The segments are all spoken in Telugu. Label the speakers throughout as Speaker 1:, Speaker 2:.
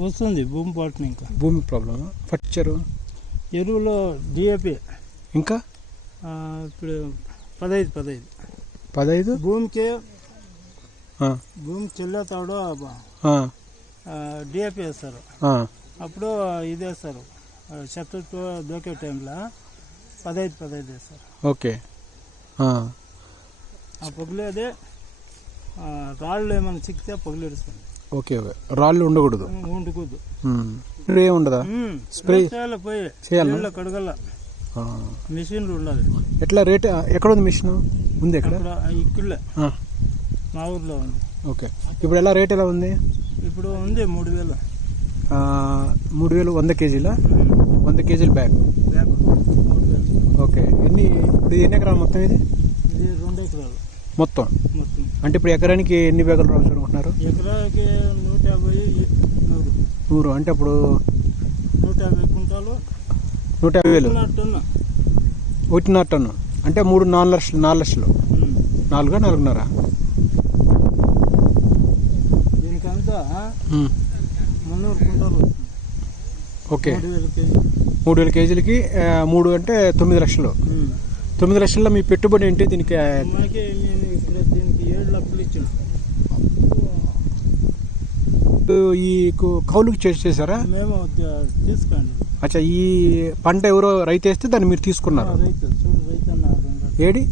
Speaker 1: వస్తుంది భూమి పట్టిన ఇంకా.
Speaker 2: భూమి ప్రాబ్లమ్ ఫర్టిచరు
Speaker 1: ఎరువులో డిఏపి
Speaker 2: ఇంకా?
Speaker 1: ఇప్పుడు పదహైదు పదహైదు.
Speaker 2: పదహైదు?
Speaker 1: భూమికి భూమి చెల్లేతాడు డిఏపి వేస్తారు. అప్పుడు ఇది వేస్తారు. శత్రుత్వ దొరికే టైంలో పదహైదు పదహైదు వేస్తారు.
Speaker 2: ఓకే. ఆ,
Speaker 1: ఆ, రాళ్ళు ఏమైనా చిక్కితే పగిలేడుస్తుంది
Speaker 2: ఓకే ఓకే. రాళ్ళు ఉండకూడదు. మీరు ఏం ఉండదా? స్ప్రే
Speaker 1: చేయాలి పోయి?
Speaker 2: చేయాలా?
Speaker 1: కడగల.
Speaker 2: ఆ.
Speaker 1: మిషన్లు ఉండాలి.
Speaker 2: ఎట్లా రేట్? ఎక్కడ ఉంది మిషన్? ఉంది ఎక్కడ?
Speaker 1: ఇక్కడే మా ఊర్లో ఉంది.
Speaker 2: ఓకే. ఇప్పుడు ఎలా రేట్ ఎలా ఉంది?
Speaker 1: ఇప్పుడు ఉంది మూడు వేలు.
Speaker 2: మూడు వేలు వంద కేజీల? వంద కేజీల బ్యాగ్. ఓకే. ఎన్ని ఇప్పుడు ఎన్ని ఎకరాలు మొత్తం ఇది?
Speaker 1: ఇది రెండు ఎకరాలు.
Speaker 2: మొత్తం. అంటే ఇప్పుడు ఎకరానికి ఎన్ని బ్యాగులు రావచ్చు అనుకుంటున్నారు
Speaker 1: ఎకరాకి నూట యాభై నూరు
Speaker 2: నూరు అంటే అప్పుడు
Speaker 1: నూట యాభై కుంటాలు
Speaker 2: నూట యాభై వేలు.
Speaker 1: టన్ను.
Speaker 2: ఒకటిన్నర టన్ను. అంటే మూడు నాలుగు లక్షలు నాలుగు లక్షలు. నాలుగా నాలుగున్నర?
Speaker 1: దీనికంతా. మున్నూరు వస్తుంది.
Speaker 2: ఓకే.
Speaker 1: మూడు వేల
Speaker 2: కేజీలకి మూడు అంటే తొమ్మిది లక్షలు. తొమ్మిది లక్షల్లో మీ పెట్టుబడి ఏంటి దీనికి ఆ,
Speaker 1: మనకి నేను ఇక్కడ దీనికి ఏడు లక్షలు ఇచ్చాను
Speaker 2: ఈ కౌలుకి చేసి చేశారా?
Speaker 1: మేము తీసుకోండి
Speaker 2: అచ్చా ఈ పంట ఎవరో రైతు వేస్తే దాన్ని మీరు తీసుకున్నారు. ఏడి.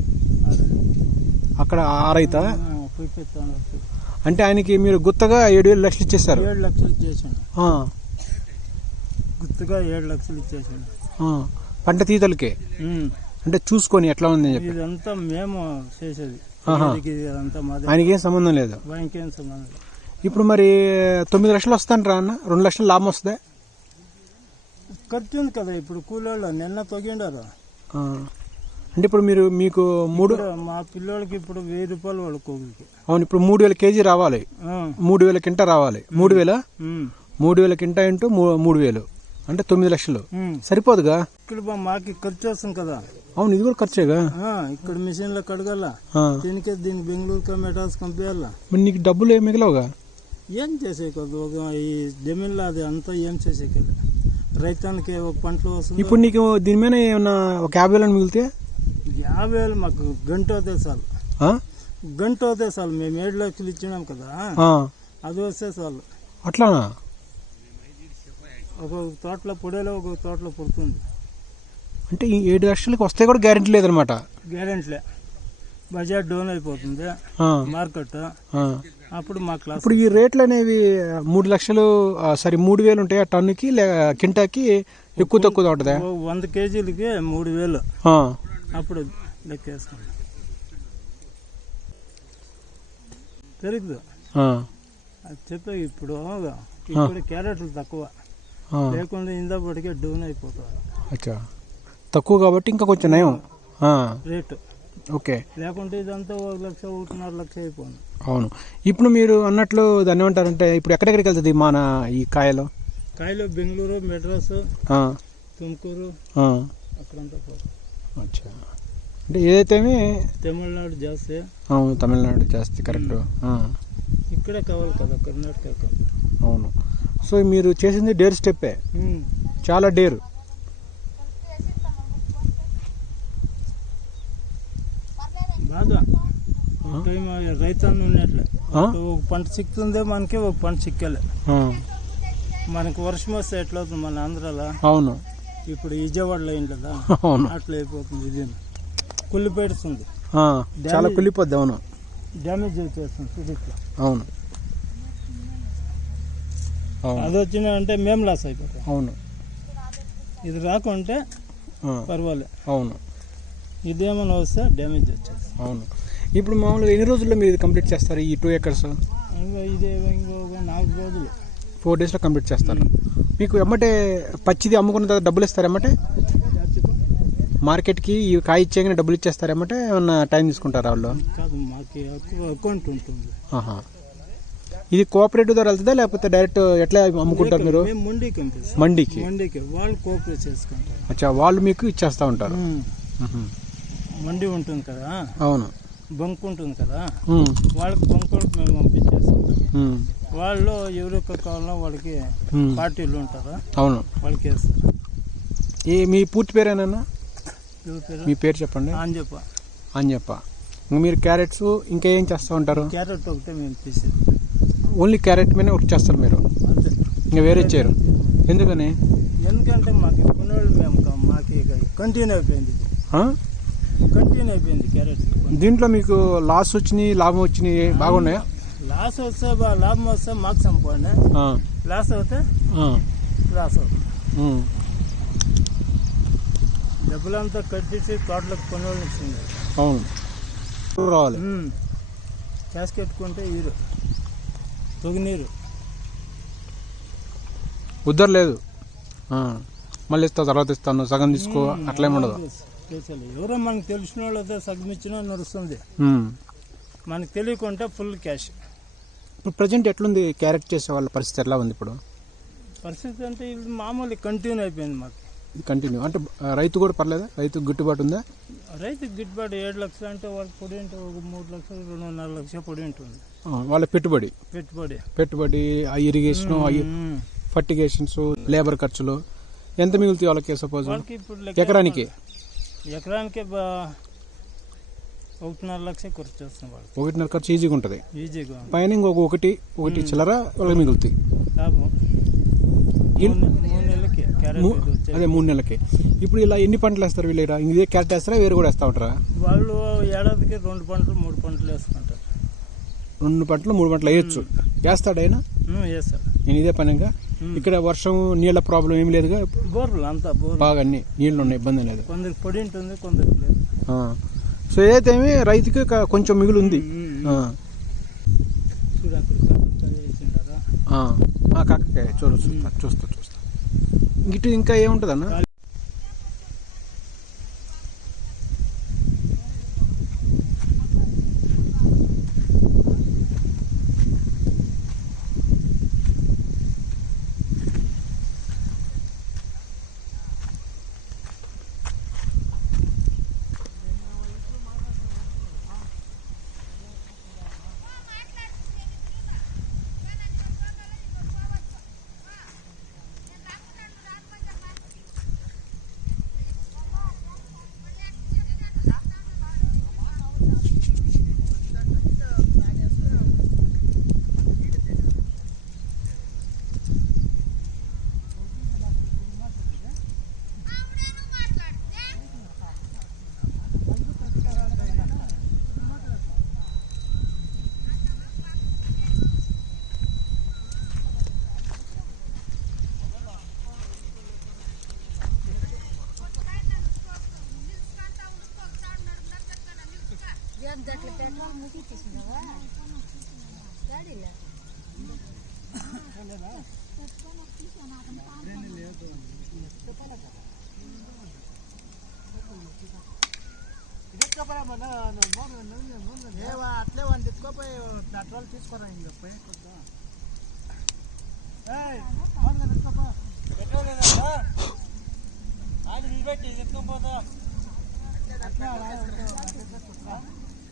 Speaker 2: అక్కడ ఆ రైతా. అంటే ఆయనకి మీరు గుత్తగా ఏడు వేలు లక్షలు ఇచ్చేస్తారు
Speaker 1: ఏడు లక్షలు ఇచ్చేసాను
Speaker 2: ఆ,
Speaker 1: గుర్తుగా ఏడు లక్షలు ఇచ్చేసాను.
Speaker 2: పంట తీతలకే. అంటే చూసుకొని ఎట్లా ఉంది చెప్పి.
Speaker 1: ఇదంతా మేము చేసేది.
Speaker 2: ఆయనకి ఏం సంబంధం లేదు.
Speaker 1: బ్యాంకేం సంబంధం లేదు.
Speaker 2: ఇప్పుడు మరి తొమ్మిది లక్షలు వస్తాంట్రా అన్న? రెండు లక్షలు లాభం వస్తుందా?
Speaker 1: ఖర్చు ఉంది కదా ఇప్పుడు కూలోళ్ళు నిన్న తొగిండారు.
Speaker 2: అంటే ఇప్పుడు మీరు మీకు మూడు
Speaker 1: మా పిల్లోళ్ళకి ఇప్పుడు వెయ్యి రూపాయలు వాళ్ళ కోగులకి
Speaker 2: అవును ఇప్పుడు మూడు వేల కేజీ రావాలి. మూడు వేల కింట రావాలి. మూడు వేల? మూడు వేల కింట ఇంటూ మూడు వేలు. అంటే తొమ్మిది లక్షలు. సరిపోదుగా?
Speaker 1: ఇక్కడ మాకి ఖర్చు వస్తుంది కదా.
Speaker 2: అవును ఇది కూడా ఖర్చేగా?
Speaker 1: ఇక్కడ మిషన్లో కడగల. దీనికే దీనికి బెంగళూరుకి మెటాస్ పంపించాల
Speaker 2: మరి నీకు డబ్బులు ఏం మిగలవుగా?
Speaker 1: ఏం చేసే కదా ఒక ఈ జమీన్లో అది అంతా ఏం చేసే కదా రైతానికి ఒక పంటలో వస్తుంది.
Speaker 2: ఇప్పుడు నీకు దీని మీద ఏమన్నా ఒక యాభై వేలు మిగిలితే?
Speaker 1: యాభై వేలు మాకు గంట అవుతాయి చాలు? గంట అవుతాయి చాలు. మేము ఏడు లక్షలు ఇచ్చినాం కదా. అది వస్తే చాలు.
Speaker 2: అట్లానా?
Speaker 1: ఒక్కొక్క తోటలో పొడేలో ఒక్కొక్క తోటలో పుడుతుంది.
Speaker 2: అంటే ఈ ఏడు లక్షలకి వస్తే కూడా గ్యారెంటీ లేదనమాట.
Speaker 1: గ్యారెంట్లే బజార్ డౌన్ అయిపోతుంది. మార్కెట్. అప్పుడు మా క్లాస్
Speaker 2: ఇప్పుడు ఈ రేట్లు అనేవి మూడు లక్షలు సారీ మూడు వేలు ఉంటాయి ఆ టన్నుకి కింటాకి ఎక్కువ తక్కువ ఉంటుందా?
Speaker 1: వంద కేజీలకి మూడు వేలు. అప్పుడు లెక్కేసుకోండి పెరుగుదు చెప్పే ఇప్పుడు ఇక్కడ క్యారెట్లు తక్కువ. లేకుండా ఇందప్పటికే డౌన్ అయిపోతుంది
Speaker 2: అచ్చా. తక్కువ కాబట్టి ఇంకా కొంచెం నయం.
Speaker 1: రేటు.
Speaker 2: ఓకే.
Speaker 1: లేకుంటే ఇదంతా ఒక లక్ష ఒకటిన్నర లక్ష అయిపోయింది.
Speaker 2: అవును. ఇప్పుడు మీరు అన్నట్లు దాన్ని ఏమంటారంటే ఇప్పుడు ఎక్కడెక్కడికి వెళ్తుంది మన ఈ కాయలు?
Speaker 1: కాయలు బెంగళూరు మెడ్రాస్. తుమ్కూరు. అక్కడంతా
Speaker 2: అచ్చా. అంటే ఏదైతేమి?
Speaker 1: తమిళనాడు జాస్తి.
Speaker 2: అవును తమిళనాడు జాస్తి కరెక్ట్.
Speaker 1: ఇక్కడే కావాలి కదా కర్ణాటక
Speaker 2: అవును. సో మీరు చేసింది డేర్ స్టెప్పే? చాలా డేర్.
Speaker 1: బాగా. రైతాన్ని ఉన్నట్లే? ఒక పంట చిక్కుతుందే మనకి ఒక పంట చిక్కలే. మనకి వర్షం వస్తే ఎట్లా అవుతుంది మన ఆంధ్రాలో?
Speaker 2: అవును.
Speaker 1: ఇప్పుడు విజయవాడలో కదా
Speaker 2: అవును.
Speaker 1: అట్లా అయిపోతుంది ఇది. కుళ్ళి పెడుతుంది.
Speaker 2: చాలా కుళ్ళిపోద్ది అవును.
Speaker 1: డ్యామేజ్ వచ్చేస్తుంది
Speaker 2: అవును.
Speaker 1: అది వచ్చినా అంటే మేము లాస్ అయిపోతాం.
Speaker 2: అవును.
Speaker 1: ఇది రాకుంటే
Speaker 2: ఆ.
Speaker 1: పర్వాలే.
Speaker 2: అవును.
Speaker 1: ఇదేమైనా వస్తే డ్యామేజ్ వచ్చేస్తుంది.
Speaker 2: అవును. ఇప్పుడు మామూలుగా ఎన్ని రోజుల్లో మీరు ఇది కంప్లీట్ చేస్తారు ఈ టూ
Speaker 1: ఇదే ఇంకొక నాలుగు రోజులు.
Speaker 2: ఫోర్ డేస్లో కంప్లీట్ చేస్తారు. మీకు ఎమ్మటే పచ్చిది అమ్ముకున్న తర్వాత డబ్బులు ఇస్తారు ఎమ్మటే? మార్కెట్కి ఈ కాయ ఇచ్చేగానే డబ్బులు ఇచ్చేస్తారు ఎమ్మటే? ఏమన్నా టైం తీసుకుంటారా వాళ్ళు?
Speaker 1: అకౌంట్ ఉంటుంది.
Speaker 2: ఇది కోఆపరేటివ్ ద్వారా వెళ్తుందా లేకపోతే డైరెక్ట్ ఎట్లా అమ్ముకుంటారు మీరు?
Speaker 1: మండీకి వాళ్ళు కోఆపరేట్ చేసుకుంటారు.
Speaker 2: అచ్చా వాళ్ళు మీకు ఇచ్చేస్తూ ఉంటారు.
Speaker 1: మండి ఉంటుంది కదా?
Speaker 2: అవును.
Speaker 1: బంక్ ఉంటుంది కదా. వాళ్ళకి బంక్ వాళ్ళకి మేము పంపించేస్తాం. వాళ్ళు ఎవరికి కావాలో వాళ్ళకి. పార్టీలు ఉంటారా?
Speaker 2: అవును.
Speaker 1: వాళ్ళకి వేస్తారు.
Speaker 2: ఈ మీ పూర్తి పేరేనన్నా
Speaker 1: ఎవరి పేరు?
Speaker 2: మీ పేరు చెప్పండి.
Speaker 1: అని చెప్ప
Speaker 2: అని చెప్ప ఇంక మీరు క్యారెట్స్ ఇంకా ఏం చేస్తూ ఉంటారు?
Speaker 1: క్యారెట్ ఒకటే మేము తీసేది.
Speaker 2: ఓన్లీ క్యారెట్ మీదనే వర్క్ చేస్తారు మీరు? ఇంకా వేరే చేయరు ఎందుకని?
Speaker 1: ఎందుకంటే మాకు కొనేవాళ్ళు మేము మాకు కంటిన్యూ అయిపోయింది? కంటిన్యూ అయిపోయింది క్యారెట్.
Speaker 2: దీంట్లో మీకు లాస్ వచ్చినాయి లాభం వచ్చినాయి బాగున్నాయా?
Speaker 1: లాస్ వస్తే లాభం వస్తే మాకు సంపాదన. లాస్ అవుతే లాస్ అవుతుంది. డబ్బులంతా కట్టేసి తోటలకు కొనేవాళ్ళు ఇచ్చింది
Speaker 2: అవును. రావాలి?
Speaker 1: క్యాష్ కట్టుకుంటే ఈరు. తొగినీరు.
Speaker 2: ఉద్దరు లేదు మళ్ళీ ఇస్తా తర్వాత ఇస్తాను సగం తీసుకో అట్లేం ఉండదు.
Speaker 1: ఎవరో మనకు తెలిసిన వాళ్ళతో సగం ఇచ్చినా నడుస్తుంది. మనకు తెలియకుంటే ఫుల్ క్యాష్.
Speaker 2: ఇప్పుడు ప్రజెంట్ ఎట్లుంది క్యారెట్ చేసే వాళ్ళ పరిస్థితి? ఎలా ఉంది ఇప్పుడు?
Speaker 1: పరిస్థితి అంటే ఇది మామూలు కంటిన్యూ అయిపోయింది మాకు.
Speaker 2: కంటిన్యూ. అంటే రైతు కూడా పర్లేదా? రైతు గిట్టుబాటు ఉందా?
Speaker 1: రైతుకి గిట్టుబాటు ఏడు లక్షలు అంటే వాళ్ళకి పొడి ఉంటే ఒక మూడు లక్షలు రెండున్నర లక్షలు పొడి ఉంటుంది.
Speaker 2: వాళ్ళ పెట్టుబడి.
Speaker 1: పెట్టుబడి.
Speaker 2: పెట్టుబడి ఆ ఇరిగేషన్. ఫర్టిగేషన్స్ లేబర్ ఖర్చులు. ఎంత మిగులుతాయి వాళ్ళకి సపోజ్
Speaker 1: వాళ్ళకి ఇప్పుడు
Speaker 2: ఎకరానికి?
Speaker 1: ఎకరానికి ఒకటిన్నర లక్ష ఖర్చు చేస్తాం వాళ్ళు
Speaker 2: ఒకటిన్నర ఖర్చు ఈజీగా ఉంటుంది.
Speaker 1: ఈజీగా.
Speaker 2: పైన ఇంకొక ఒకటి ఒకటి చిల్లర వాళ్ళకి మిగులుతాయి. అదే మూడు నెలలకి. ఇప్పుడు ఇలా ఎన్ని పంటలు వేస్తారు వీళ్ళు? ఇదే క్యారెట్ వేస్తారా వేరే కూడా వేస్తా ఉంటారా?
Speaker 1: వాళ్ళు ఏడాదికి రెండు పంటలు మూడు పంటలు వేసుకుంటారు
Speaker 2: రెండు పంటలు మూడు పంటలు వేయచ్చు. వేస్తాడు ఆయన?
Speaker 1: ఉమ్, వేస్తారు
Speaker 2: నేను ఇదే పనిగా. ఇక్కడ వర్షం నీళ్ళ ప్రాబ్లం ఏం లేదుగా?
Speaker 1: బోర్లు అంతా బోర్లు.
Speaker 2: బాగా అన్ని నీళ్ళు ఉన్నాయి ఇబ్బంది లేదు.
Speaker 1: కొందరికి పొడి ఉంటుంది కొందరికి లేదు.
Speaker 2: సో ఏదైతేమి రైతుకి కొంచెం మిగులు ఉంది
Speaker 1: కాకరకాయ
Speaker 2: చూడు చూస్తా చూస్తా చూస్తా. ఇటు ఇంకా ఏముంటుందన్న?
Speaker 3: దాంట్లో పెట్రోల్ ముగించేసిందవా గాడీలో
Speaker 1: అట్లే వన్ తెచ్చుకోపోయి పెట్రోల్ తీసుకోరా ఇంకా పోయి పెట్రోల్ అది నిలబెట్టి ఎత్తుకోపోతా
Speaker 3: లేదు పో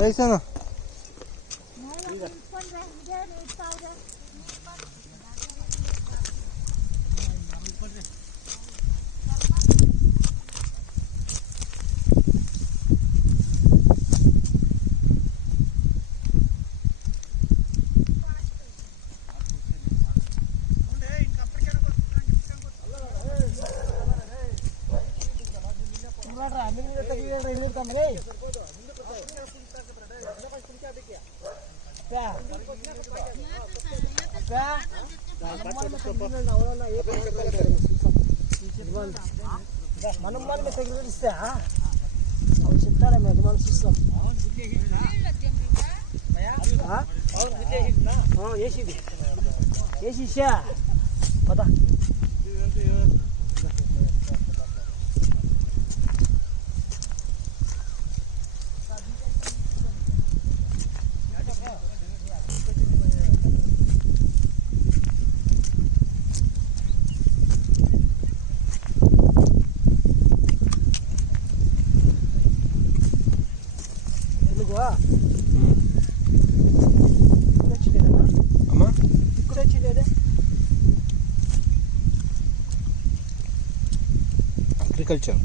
Speaker 4: ऐसा
Speaker 1: ना
Speaker 5: మనం మనం తగిలిస్తే అవి చెప్తారా మేము మనం చూస్తాం. వేసింది వేసి పదా.
Speaker 2: అగ్రికల్చర్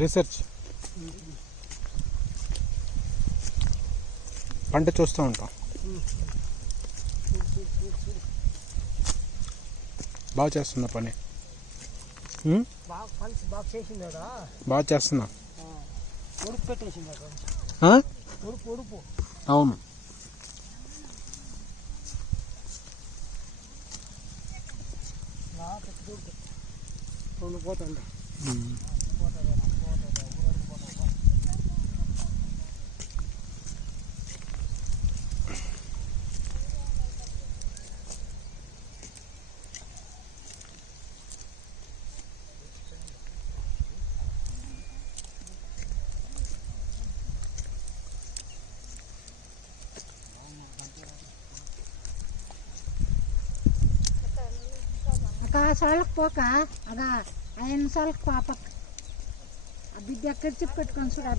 Speaker 2: రీసెర్చ్ పంట చూస్తూ ఉంటాం. బాగా చేస్తున్నా పని?
Speaker 5: బాగా
Speaker 2: చేస్తున్నా. అవును.
Speaker 5: ਤੁਹਾਨੂੰ ਬਹੁਤ
Speaker 2: ਆਂਦਾ
Speaker 4: అక్క సోళ్ళకి పోక అగా ఆయన సోళ్ళకి పాపక్ ఆ బిడ్డ ఎక్కడ చెప్పి పెట్టుకొని చూడు ఆ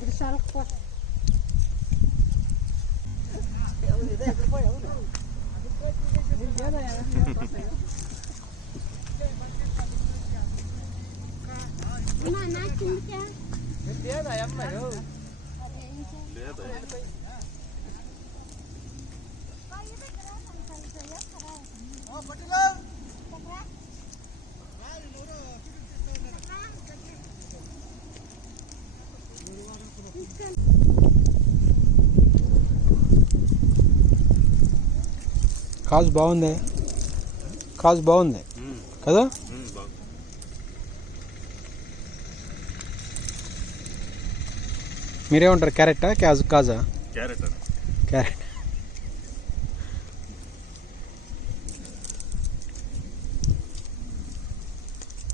Speaker 2: కాజు బాగుంది? కాజు బాగుంది? కదా? మీరేమంటారు క్యారెటా క్యాజు కాజా?
Speaker 6: క్యారెట్.
Speaker 2: క్యారెట్.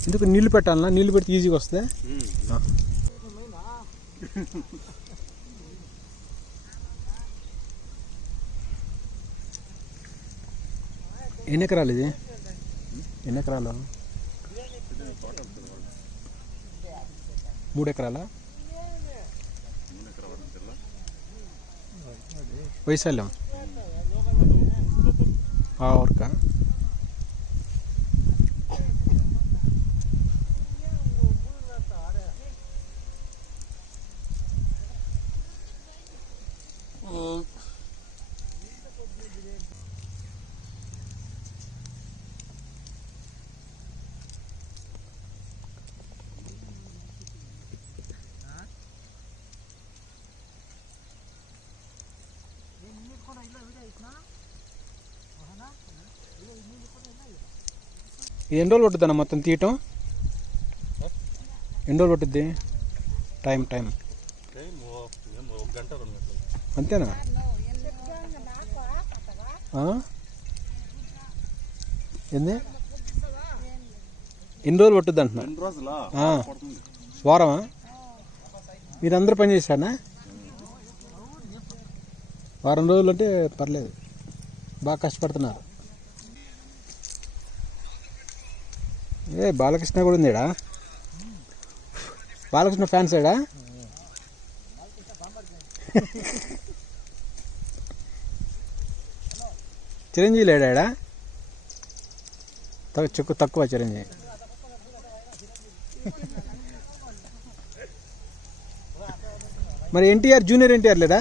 Speaker 2: ఎందుకు నీళ్ళు పెట్టాలనా? నీళ్ళు పెడితే ఈజీగా వస్తే ఎన్ని ఎకరాలు ఇది ఎన్ని ఎకరాలు మూడు ఎకరాలా వైశాల్యం వర్కా ఇది ఎన్ని రోజులు పట్టుద్దన్న మొత్తం తీయటం? ఎన్ని రోజులు పట్టుద్ది?
Speaker 6: Time time.
Speaker 2: అంతేనా? ఏంది? ఎన్ని రోజులు పట్టుద్ది అంటున్నా? వారమా? మీరందరూ పని చేశారా? వారం రోజులు అంటే పర్లేదు. బాగా కష్టపడుతున్నారు. ఏ బాలకృష్ణ కూడా ఉందేడా? బాలకృష్ణ ఫ్యాన్స్ ఏడా? చిరంజీవి లేడా తక్కువ తక్కువ చిరంజీవి. మరి ఎన్టీఆర్ జూనియర్ ఎన్టీఆర్ లేదా.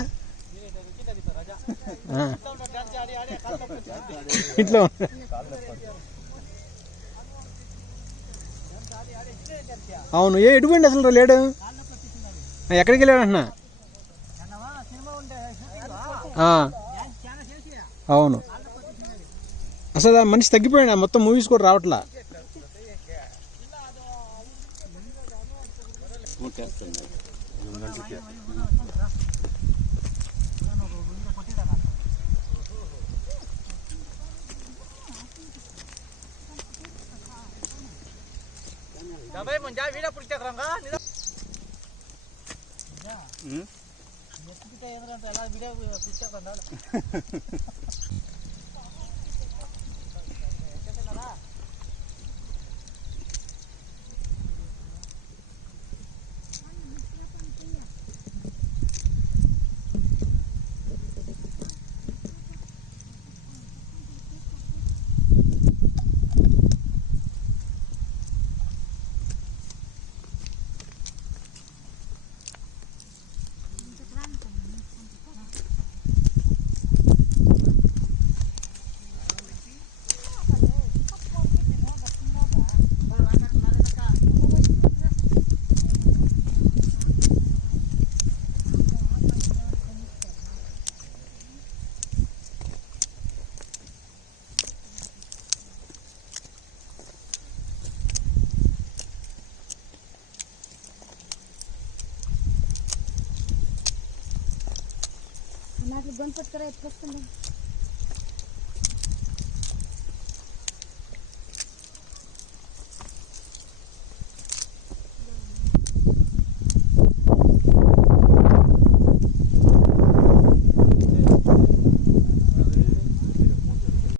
Speaker 2: ఇంట్లో ఉన్నాడా? అవును. ఏ ఎటుపోయింది అసలు లేడు? ఎక్కడికి వెళ్ళాడంటున్నా అవును. అసలు ఆ మనిషి తగ్గిపోయాడు? మొత్తం మూవీస్ కూడా రావట్లా?
Speaker 7: ఉమ్?
Speaker 3: నాకు गणपत करायचं